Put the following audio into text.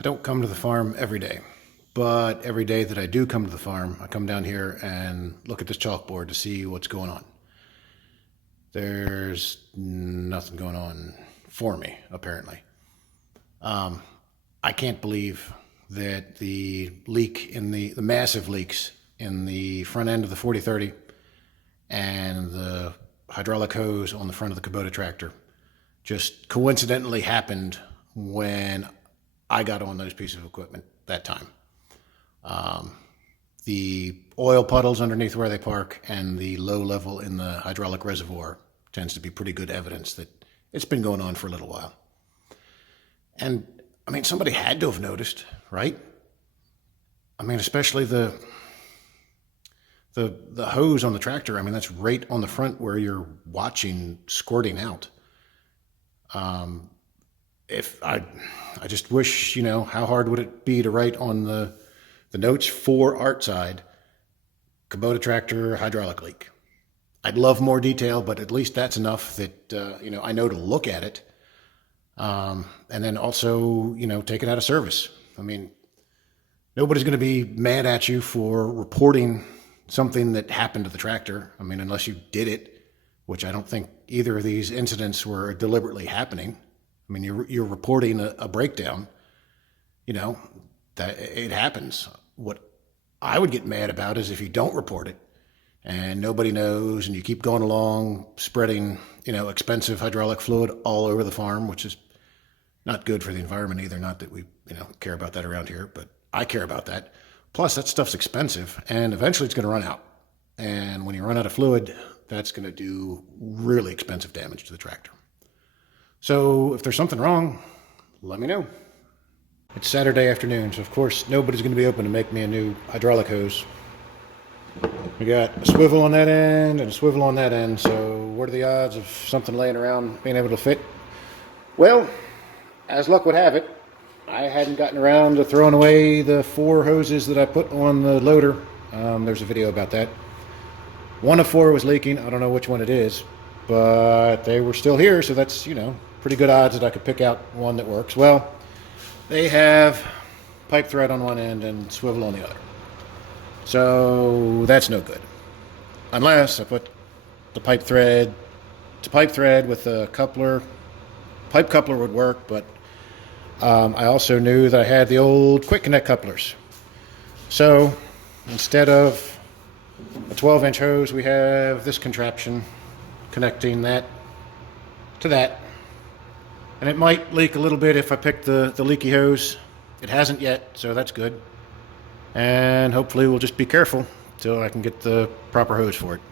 I don't come to the farm every day, but every day that I do come to the farm, I come down here and look at this chalkboard to see what's going on. There's nothing going on for me, apparently. I can't believe that the leak in the massive leaks in the front end of the 4030 and the hydraulic hose on the front of the Kubota tractor just coincidentally happened when I got on those pieces of equipment that time. The oil puddles underneath where they park and the low level in the hydraulic reservoir tends to be pretty good evidence that it's been going on for a little while. And I mean, somebody had to have noticed, right? I mean, especially the hose on the tractor. I mean, that's right on the front where you're watching squirting out. If I just wish, how hard would it be to write on the notes for art side, Kubota tractor hydraulic leak. I'd love more detail, but at least that's enough that, I know to look at it. And then also, take it out of service. I mean, nobody's going to be mad at you for reporting something that happened to the tractor. I mean, unless you did it, which I don't think either of these incidents were deliberately happening. I mean, you're reporting a breakdown, that it happens. What I would get mad about is if you don't report it and nobody knows and you keep going along spreading, expensive hydraulic fluid all over the farm, which is not good for the environment either. Not that we, care about that around here, but I care about that. Plus that stuff's expensive and eventually it's going to run out. And when you run out of fluid, that's going to do really expensive damage to the tractor. So if there's something wrong, let me know. It's Saturday afternoon, so of course nobody's going to be open to make me a new hydraulic hose. We got a swivel on that end and a swivel on that end, so what are the odds of something laying around being able to fit? Well, as luck would have it, I hadn't gotten around to throwing away the 4 hoses that I put on the loader. There's a video about that. One of 4 was leaking. I don't know which one it is, but they were still here, so that's, pretty good odds that I could pick out one that works. Well, they have pipe thread on one end and swivel on the other. So that's no good. Unless I put the pipe thread to pipe thread with a coupler. Pipe coupler would work, but I also knew that I had the old quick connect couplers. So instead of a 12-inch hose, we have this contraption connecting that to that. And it might leak a little bit if I pick the leaky hose. It hasn't yet, so that's good. And hopefully we'll just be careful till I can get the proper hose for it.